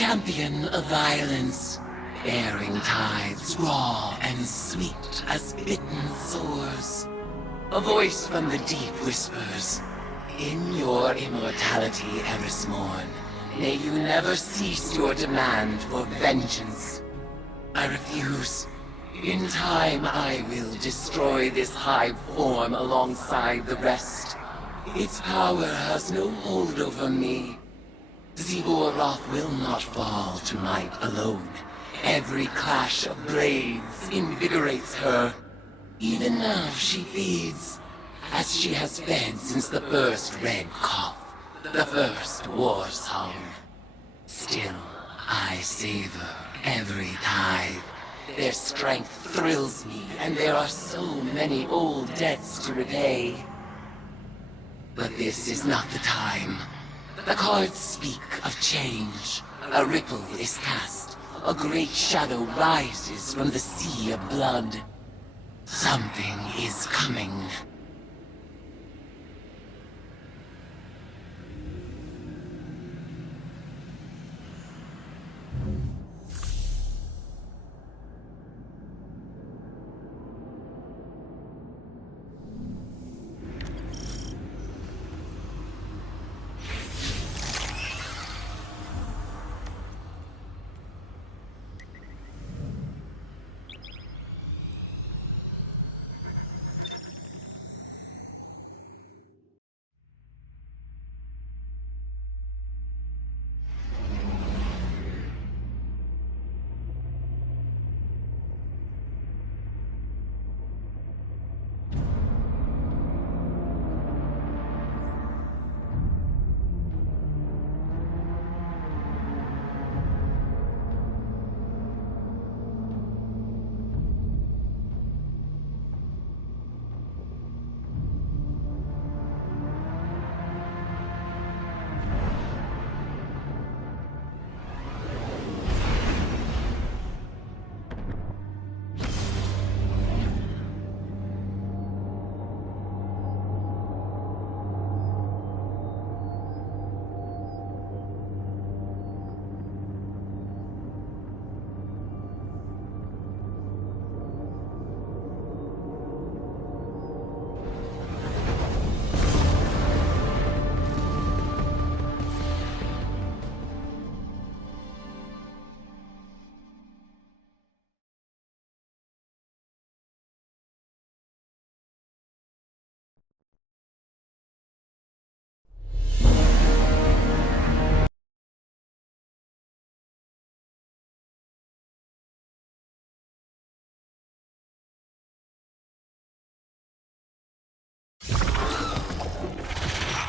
champion of violence, airing tides raw and sweet as bitten sores. A voice from the deep whispers, in your immortality, Erismorn, may you never cease your demand for vengeance. I refuse. In time, I will destroy this hive form alongside the rest. Its power has no hold over me. Zeboroth will not fall to might alone. Every clash of blades invigorates her. Even now she feeds, as she has fed since the first red cough, the first war song. Still, I savor every tithe. Their strength thrills me, and there are so many old debts to repay. But this is not the time. The cards speak of change. A ripple is cast. A great shadow rises from the sea of blood. Something is coming.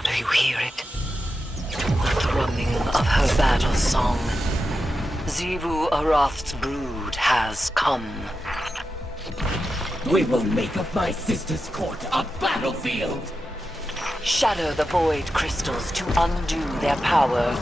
Do you hear it? The thrumming of her battle song. Zebu Aroth's brood has come. We will make of my sister's court a battlefield! Shatter the void crystals to undo their power.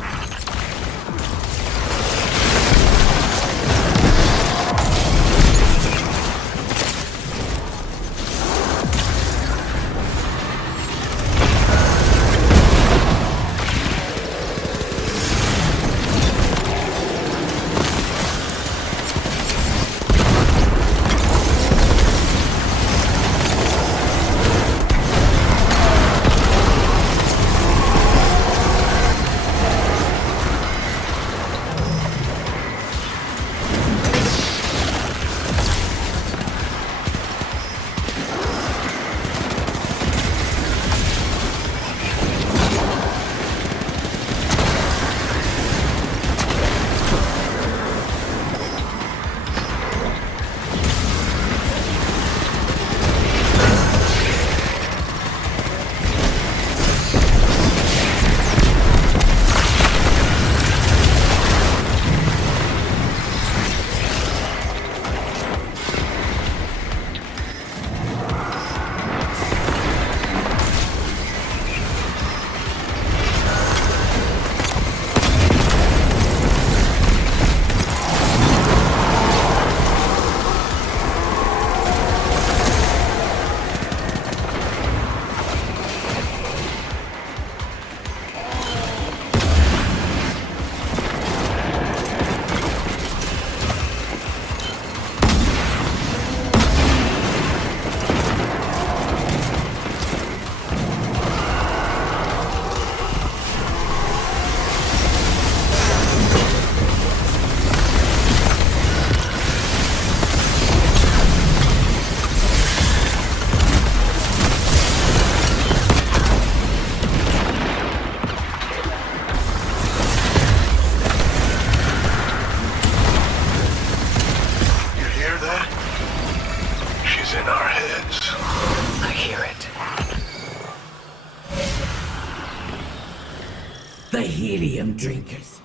helium drinkers.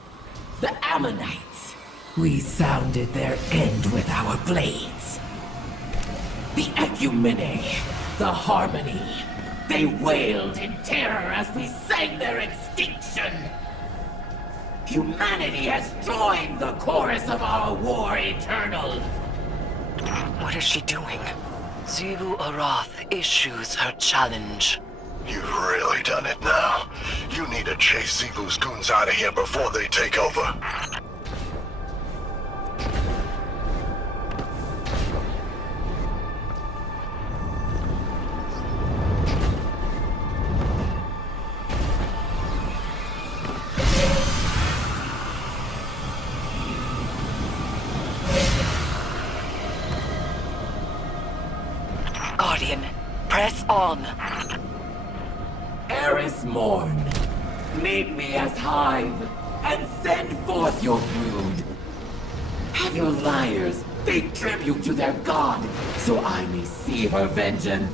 The Ammonites. We sounded their end with our blades. The Ecumene. The Harmony. They wailed in terror as we sang their extinction. Humanity has joined the chorus of our war eternal. What is she doing? Xivu Arath issues her challenge. You've really done it now. You need to chase Xivu's goons out of here before they take over. Guardian, press on. Eris Morn, meet me as Hive, and send forth your brood. Have your liars pay tribute to their god, so I may see her vengeance.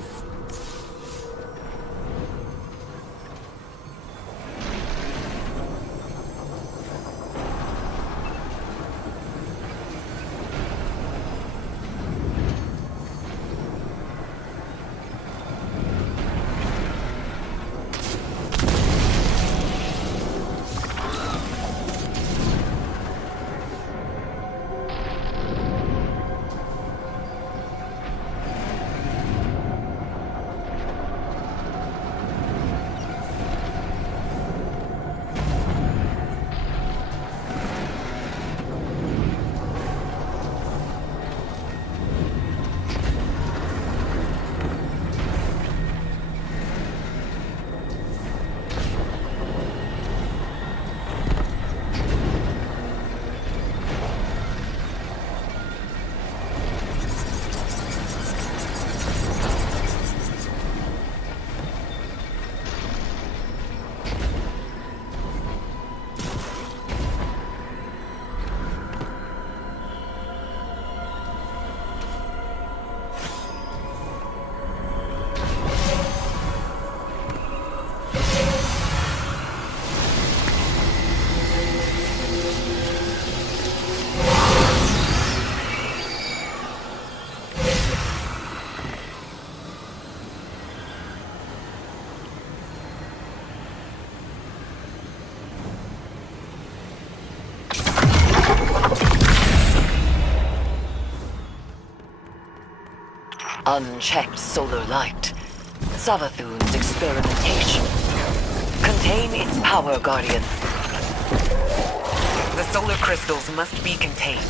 Unchecked solar light. Savathun's experimentation. Contain its power, Guardian. The solar crystals must be contained.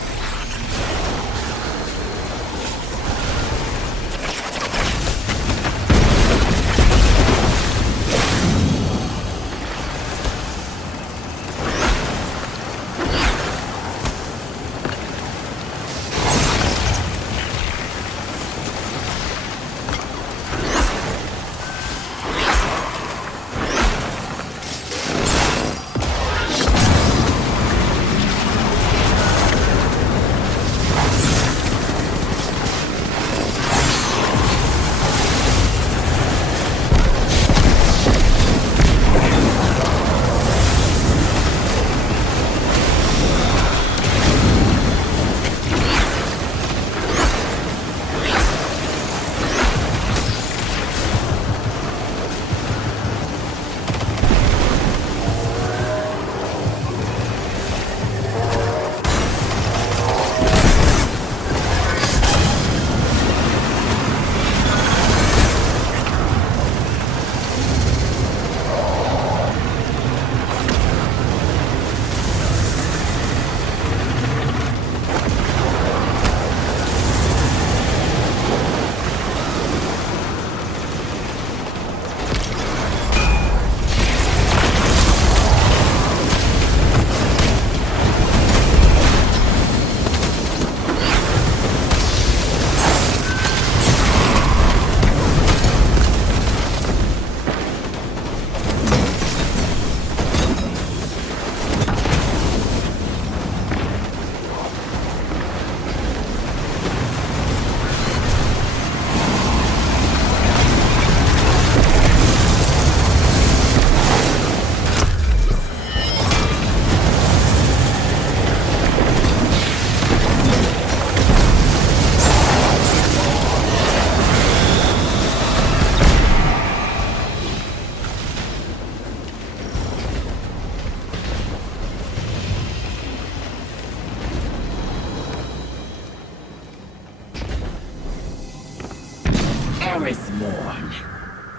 Eris Morn,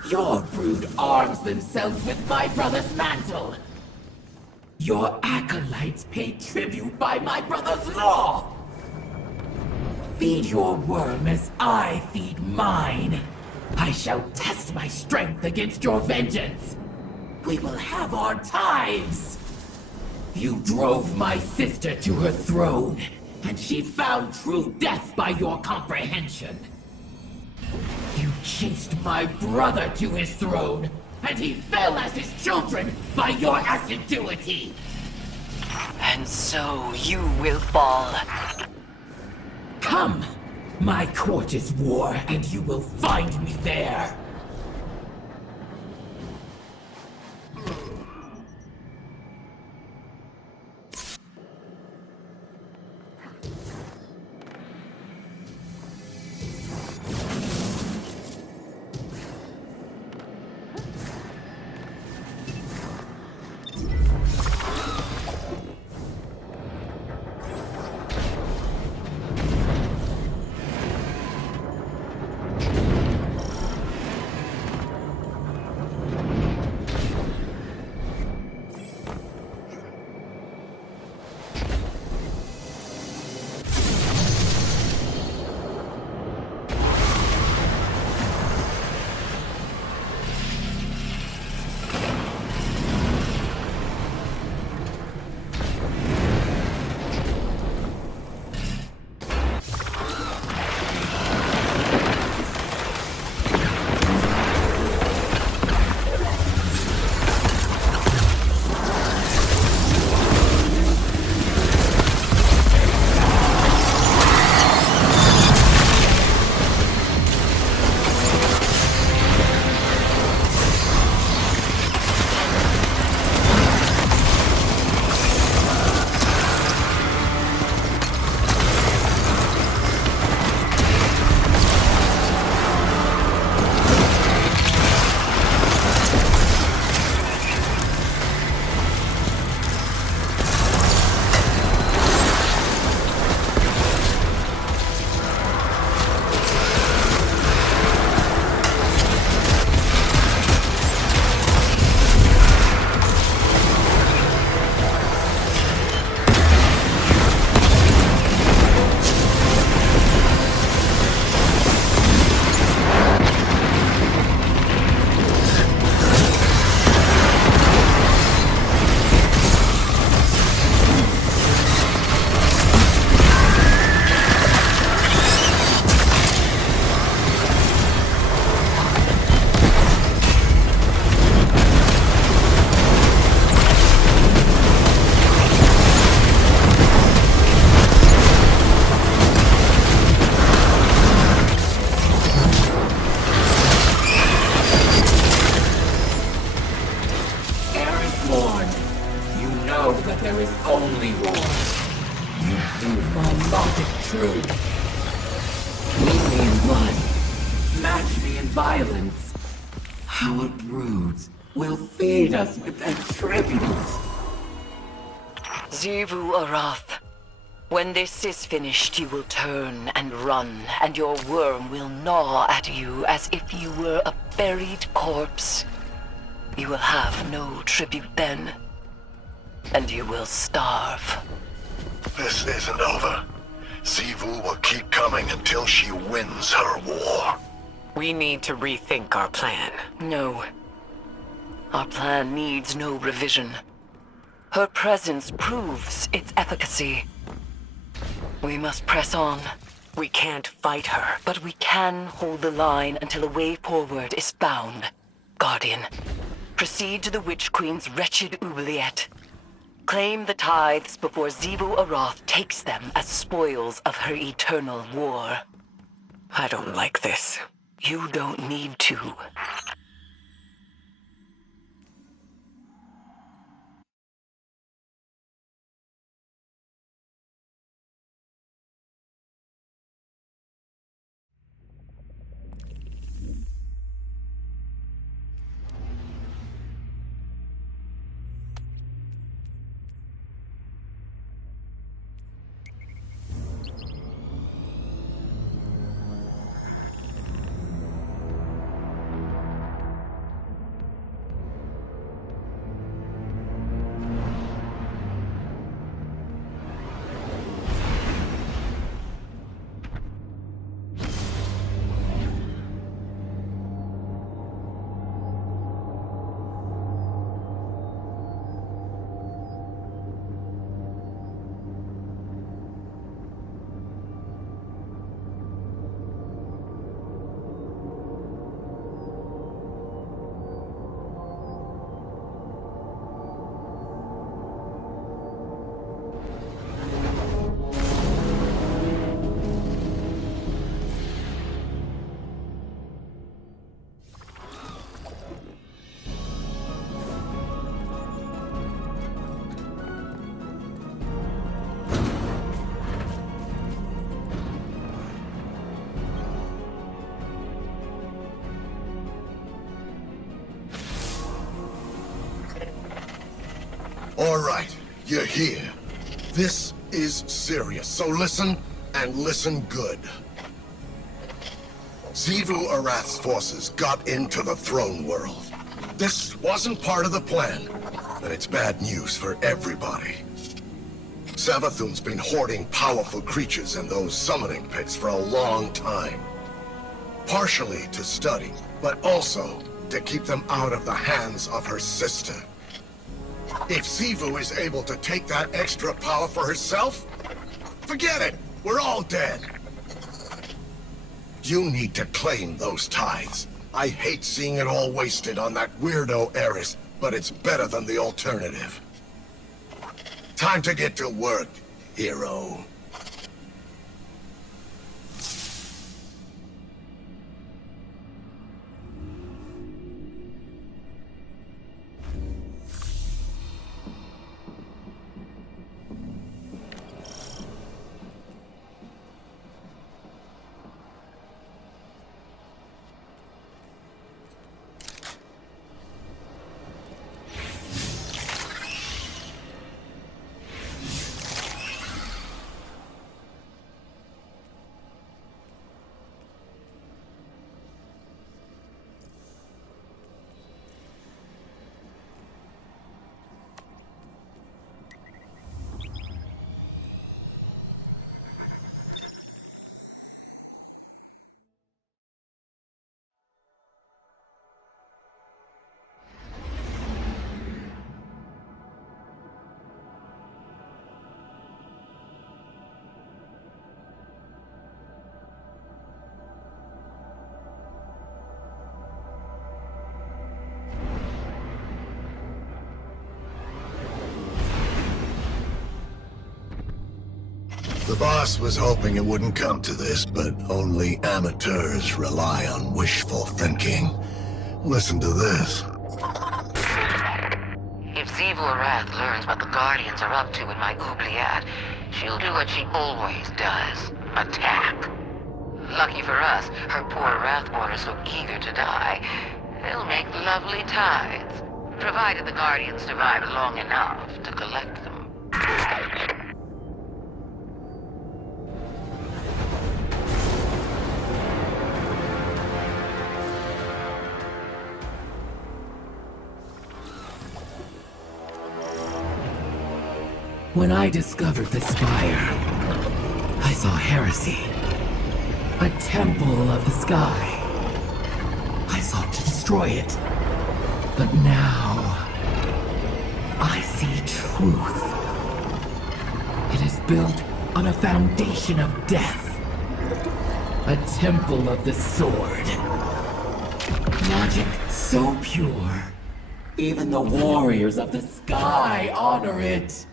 your brood arms themselves with my brother's mantle. Your acolytes pay tribute by my brother's law. Feed your worm as I feed mine. I shall test my strength against your vengeance. We will have our times. You drove my sister to her throne, and she found true death by your comprehension. You chased my brother to his throne, and he fell as his children by your assiduity. And so you will fall. Come! My court is war, and you will find me there. There is only war. You prove my logic true. Meet me in blood. Match me in violence. Our broods will feed us with their tribute. Xivu Arath. When this is finished, you will turn and run, and your worm will gnaw at you as if you were a buried corpse. You will have no tribute then, and you will starve. This isn't over. Xivu will keep coming until she wins her war. We need to rethink our plan. No. Our plan needs no revision. Her presence proves its efficacy. We must press on. We can't fight her. But we can hold the line until a way forward is found. Guardian, proceed to the Witch Queen's wretched oubliette. Claim the tithes before Xivu Arath takes them as spoils of her eternal war. I don't like this. You don't need to. All right, you're here. This is serious, so listen, and listen good. Xivu Arath's forces got into the throne world. This wasn't part of the plan, and it's bad news for everybody. Savathun's been hoarding powerful creatures in those summoning pits for a long time. Partially to study, but also to keep them out of the hands of her sister. If Xivu is able to take that extra power for herself, forget it! We're all dead! You need to claim those tithes. I hate seeing it all wasted on that weirdo heiress, but it's better than the alternative. Time to get to work, hero. The boss was hoping it wouldn't come to this, but only amateurs rely on wishful thinking. Listen to this. If Xivu Arath learns what the Guardians are up to in my oubliette, she'll do what she always does. Attack. Lucky for us, her poor Wrathborn are so eager to die. They'll make lovely tithes, provided the Guardians survive long enough to collect them. When I discovered the spire, I saw heresy. A temple of the sky. I sought to destroy it. But now, I see truth. It is built on a foundation of death. A temple of the sword. Logic so pure, even the warriors of the sky honor it.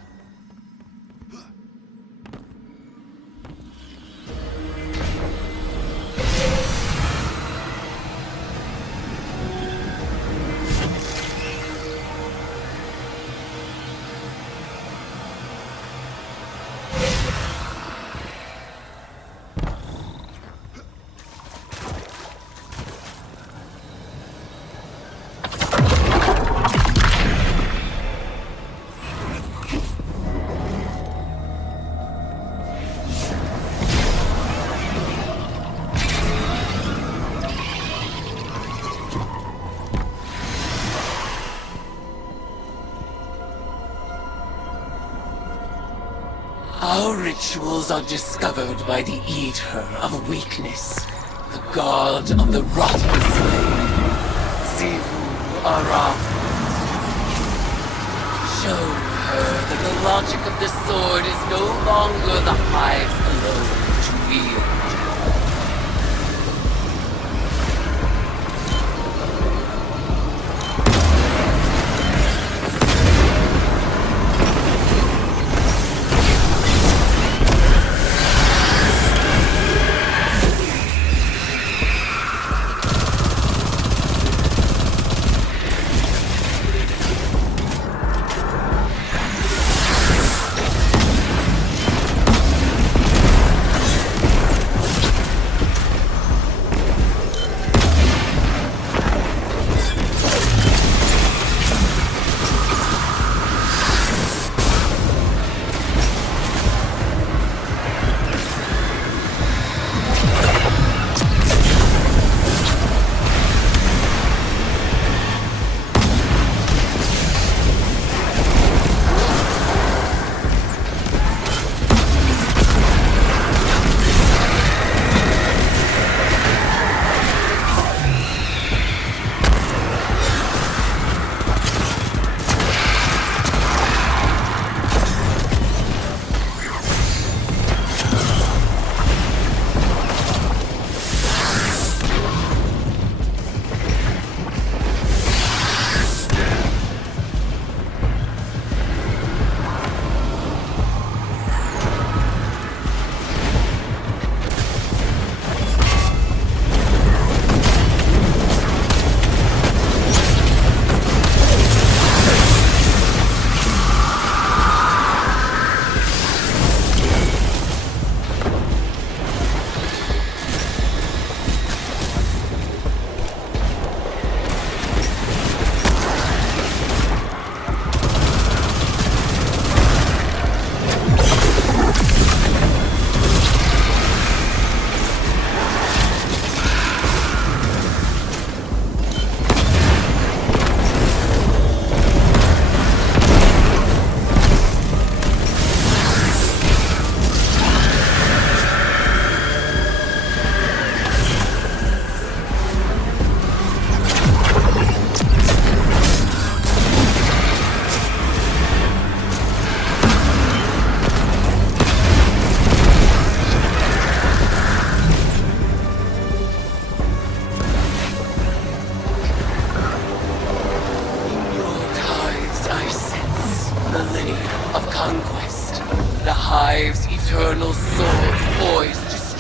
Our rituals are discovered by the Eater of Weakness, the god of the rotten flame, Xivu Arath. Show her that the logic of the sword is no longer the hive's alone to wield.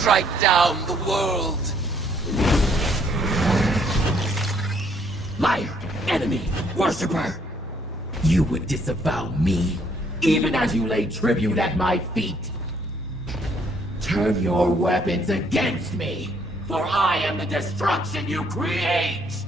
strike down the world. Liar! Enemy! Worshipper! You would disavow me, even as you lay tribute at my feet. Turn your weapons against me, for I am the destruction you create!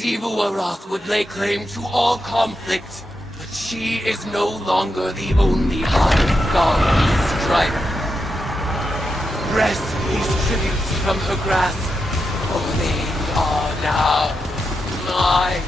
Sivuarath would lay claim to all conflict, but she is no longer the only hive god of strife. Wrest these tributes from her grasp, for they are now mine.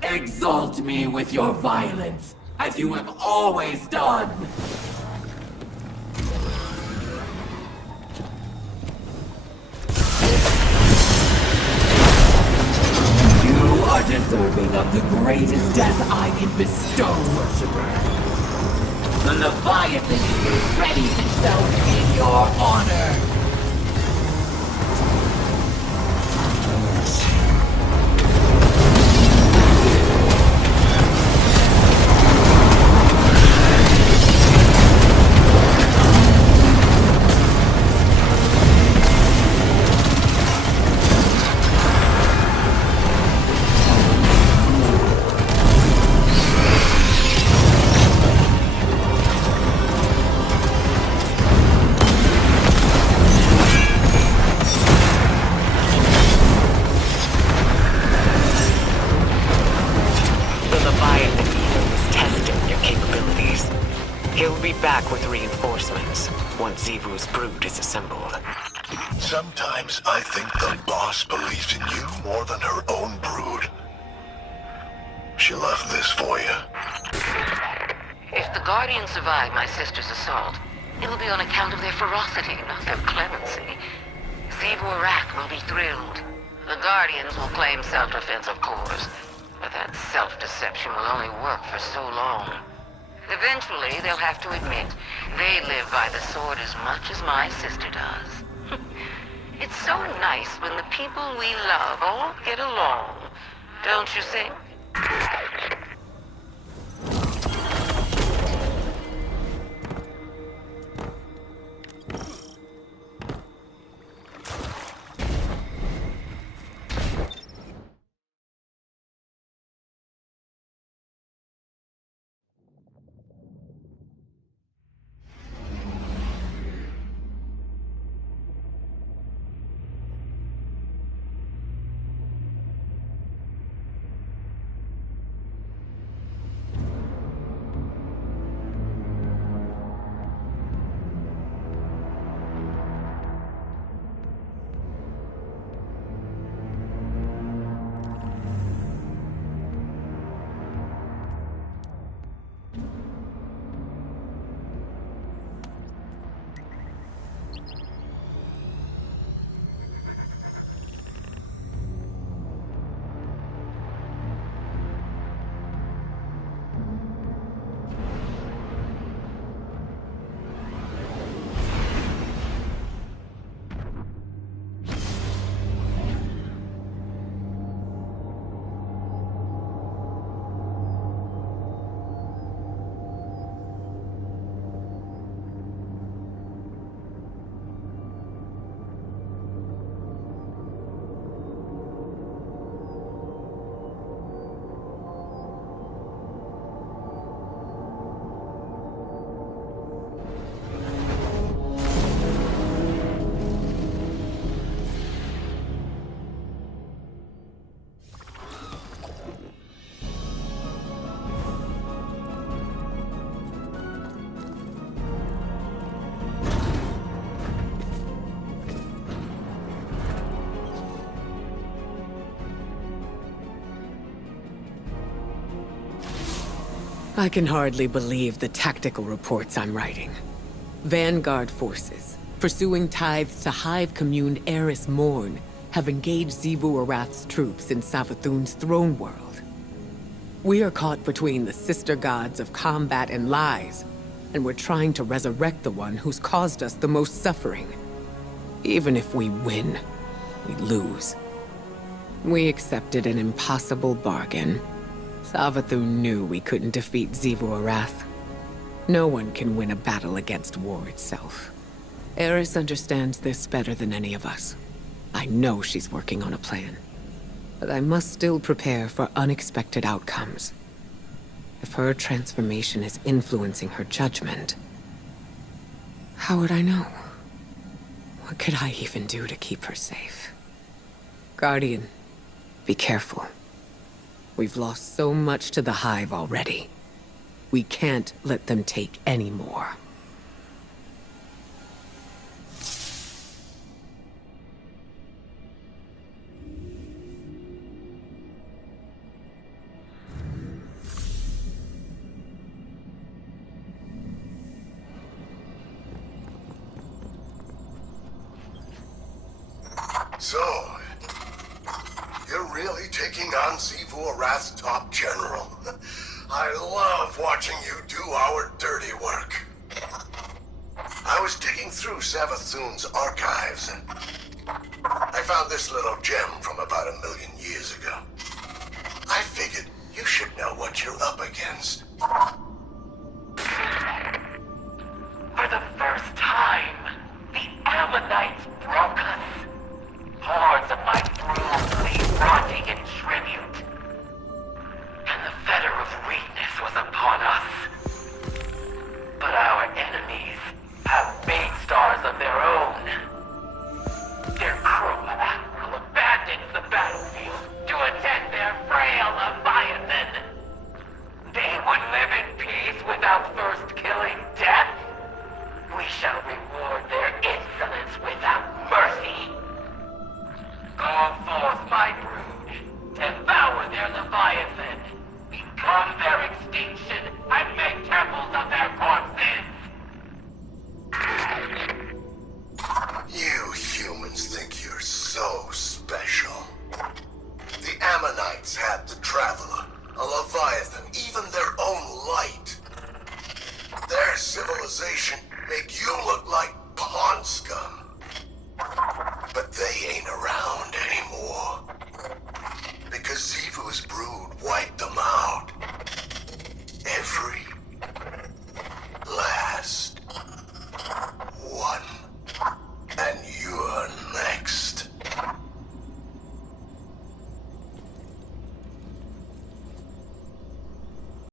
Exalt me with your violence, as you have always done! You are deserving of the greatest death I can bestow, Worshipper. The Leviathan readies itself in your honor! Back with reinforcements once Xivu's brood is assembled. Sometimes I think the boss believes in you more than her own brood. She left this for you. If the Guardians survive my sister's assault, it'll be on account of their ferocity, not their clemency. Sivuarath will be thrilled. The Guardians will claim self-defense, of course, but that self-deception will only work for so long. Eventually, they'll have to admit they live by the sword as much as my sister does. It's so nice when the people we love all get along, don't you think? I can hardly believe the tactical reports I'm writing. Vanguard forces, pursuing tithes to Hive Commune Eris Morn, have engaged Xivu Arath's troops in Savathun's throne world. We are caught between the sister gods of combat and lies, and we're trying to resurrect the one who's caused us the most suffering. Even if we win, we lose. We accepted an impossible bargain. Savathun knew we couldn't defeat Xivu Arath. No one can win a battle against war itself. Eris understands this better than any of us. I know she's working on a plan. But I must still prepare for unexpected outcomes. If her transformation is influencing her judgment, how would I know? What could I even do to keep her safe? Guardian, be careful. We've lost so much to the Hive already. We can't let them take any more. So, you're really taking on Xivu Arath's top general? I love watching you do our dirty work. I was digging through Savathun's archives and I found this little gem from about 1 million years ago. I figured you should know what you're up against. For the first time, the Ammonites broke us. Hordes of my brood lay rotting in tribute. And the fetter of weakness was upon us. But our enemies have made stars of their own. Their crew admiral abandons the battlefield to attend their frail Leviathan. They would live in peace without first killing death. We shall reward their insolence without mercy. Go forth, my brood. Devour their Leviathan. Become their extinction and make temples of their corpses. You humans think you're so special. The Ammonites had the Traveler, a Leviathan, even their own light. Their civilization made you look like pond scum. But they